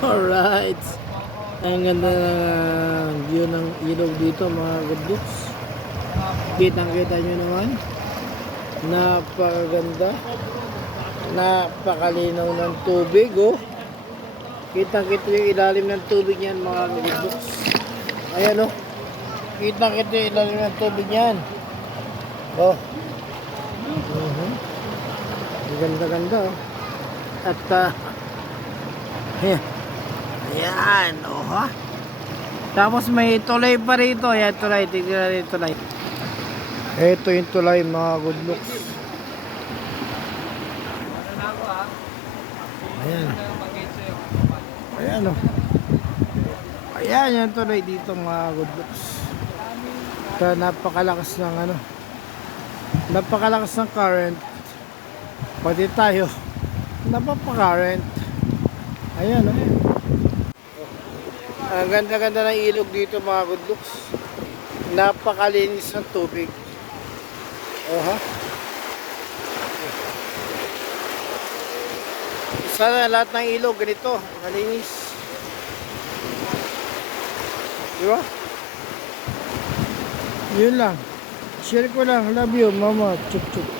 Alright. Ang ganda ng view ng ilog dito mga goodlooks. Kitang kita nyo naman. Napakaganda. Napakalinaw ng tubig oh. Kitang kita yung ilalim ng tubig niyan mga goodlooks. Ayan oh. Kitang kita yung ilalim ng tubig niyan. Oh. Mhm. Ang ganda-ganda oh. At ah, Ayan. Ayan, oh ha. Tapos may tulay pa rito. Ayan, tulay. Tignan natin tulay. Ito yung tulay, mga good looks. Ayan. Ayan, oh. Ayan yung tulay dito, mga good looks. Ito, napakalakas ng ano. Napakalakas ng current. Pati tayo. Napapaka-current. Ayan, oh. Ang ganda-ganda ng ilog dito mga good looks. Napakalinis ng tubig. Oh ha? Sana lahat ng ilog ganito, malinis. Di ba? Yun lang. Share ko lang. Love you, mama. Chup chup.